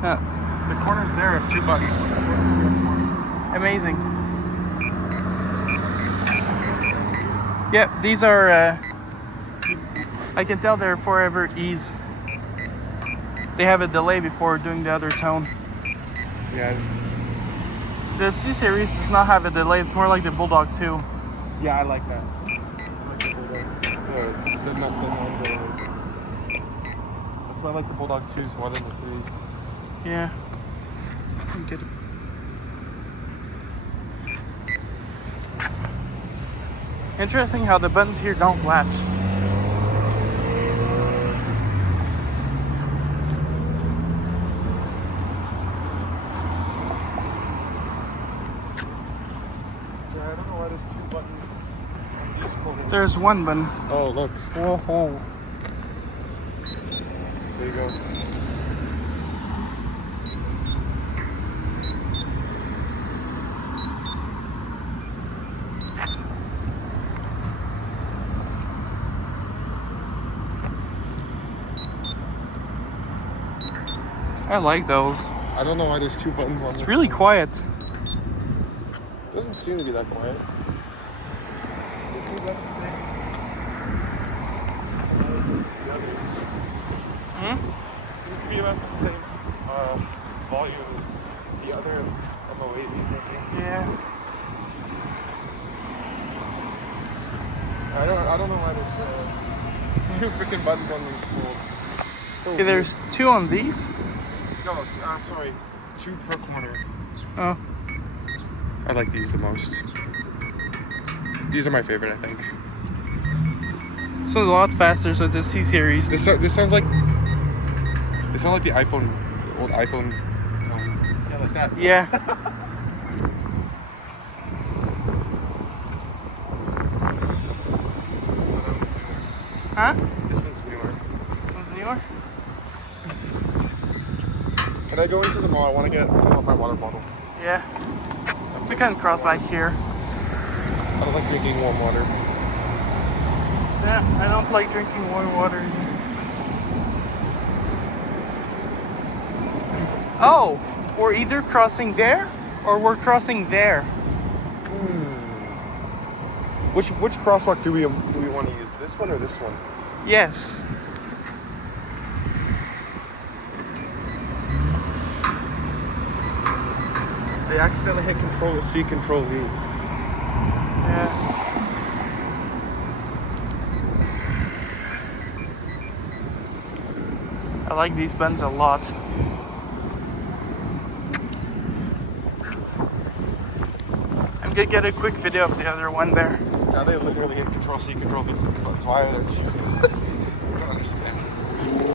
The corners there have 2 buttons. Amazing. Yep, these are, I can tell they're forever ease. They have a delay before doing the other tone. Yeah. The C series does not have a delay, it's more like the Bulldog 2. Yeah, I like that. The non-delay. That's why I like the Bulldog 2s more than the 3s. Yeah. I get it. Interesting how the buttons here don't latch. Yeah, I don't know why there's 2 buttons on these corners. There's one button. Oh, look. Whoa. There you go. I like those. I don't know why there's 2 buttons on It's this. really quiet. Doesn't seem to be that quiet. Seems to be about the same volume as the other M08s, I think. Yeah. I don't know why there's 2 freaking buttons on these folds. So Okay, there's 2 on these. no, sorry, 2 per corner. Oh. I like these the most. These are my favorite, I think. This one's a lot faster, so it's a C series. This sounds like the iPhone, the old iPhone. Yeah, like that. Yeah. Huh? This one's newer. This one's newer? Can I go into the mall? I want to fill up my water bottle. Yeah. We can cross back here. I don't like drinking warm water. Yeah, I don't like drinking warm water. Oh, we're either crossing there or we're crossing there. Which crosswalk do we want to use? This one or this one? Yes. They accidentally hit Control C, Control V. Yeah. I like these buttons a lot. I'm gonna get a quick video of the other one there. Now they literally hit Control C, Control V. That's why are there 2? I don't understand.